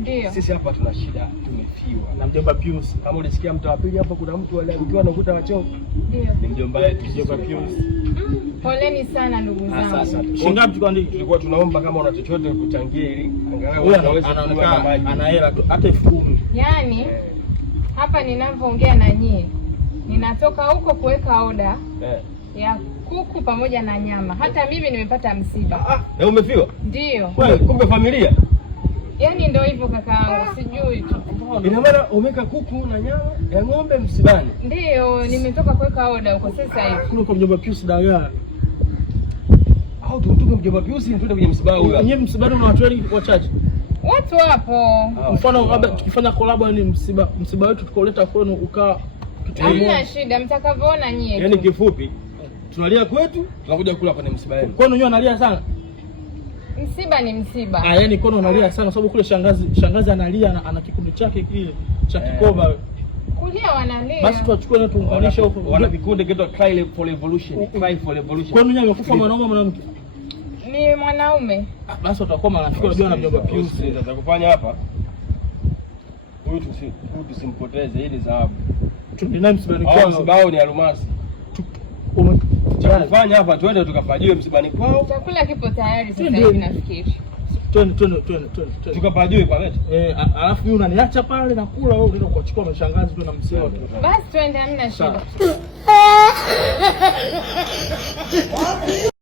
Ndio. Sisi hapa tuna shida, tumefiwa na mjomba Pius. Kama ulisikia mtu wa pili hapa kuna mtu alikuwa anakuta wacho. Ndio. Ni mjomba wetu Mjomba Pius. Poleni sana ndugu zangu. Sasa Shingapi tukaandike? Tulikuwa tunaomba kama una chochote kuchangia ili angalau ana hela hata 10,000. Yaani hapa ninavyoongea na nyie ninatoka huko kuweka oda ya kuku pamoja na nyama. Hata mimi nimepata msiba. Na umefiwa? Ndio. Kumbe familia? Yaani ndio hivyo kakaangu, sijui tu. Ina maana umeka kuku na nyama ya ng'ombe msibani? Ndio, nimetoka kuweka oda huko sasa hivi. Kuna kwa mjomba Pius dagaa. Au tumtuke mjomba Pius tuende kwenye msiba huyo. Wenyewe msibani una watu wengi wachache. Watu hapo. Mfano labda tukifanya collab ni msiba wetu tukoleta kwenu ukaa kitu kimoja. Hamna shida, mtakavyoona nyie. Yaani kifupi tunalia kwetu, tunakuja kula kwenye msiba wenu. Kwani wenyewe analia sana? Msiba ni msiba. Yaani kono analia sana sababu kule shangazi analia ana kikundi chake kile cha Kikoba. Kulia wanalia. Basi tuachukue na tuunganishe huko. Wana vikundi kitu Cry for Revolution. Cry for Revolution. Kwani wenyewe amekufa mwanaume mwanamke? Ni mwanaume. Basi watakuwa marafiki unajua na mjomba Pius. Sasa kufanya hapa. Huyu tusimpoteze, hii ni dhahabu. Tunaenda msibani kwao. Msibao ni almasi. Fanya hapa twende tukapajiwe msibani kwao. Chakula kipo tayari sasa hivi nafikiri. Twende. Tukapajiwe kwa leo. Alafu yule unaniacha pale na kula wewe unaenda kuchukua mashangazi tu na mseo. Basi twende, hamna shida.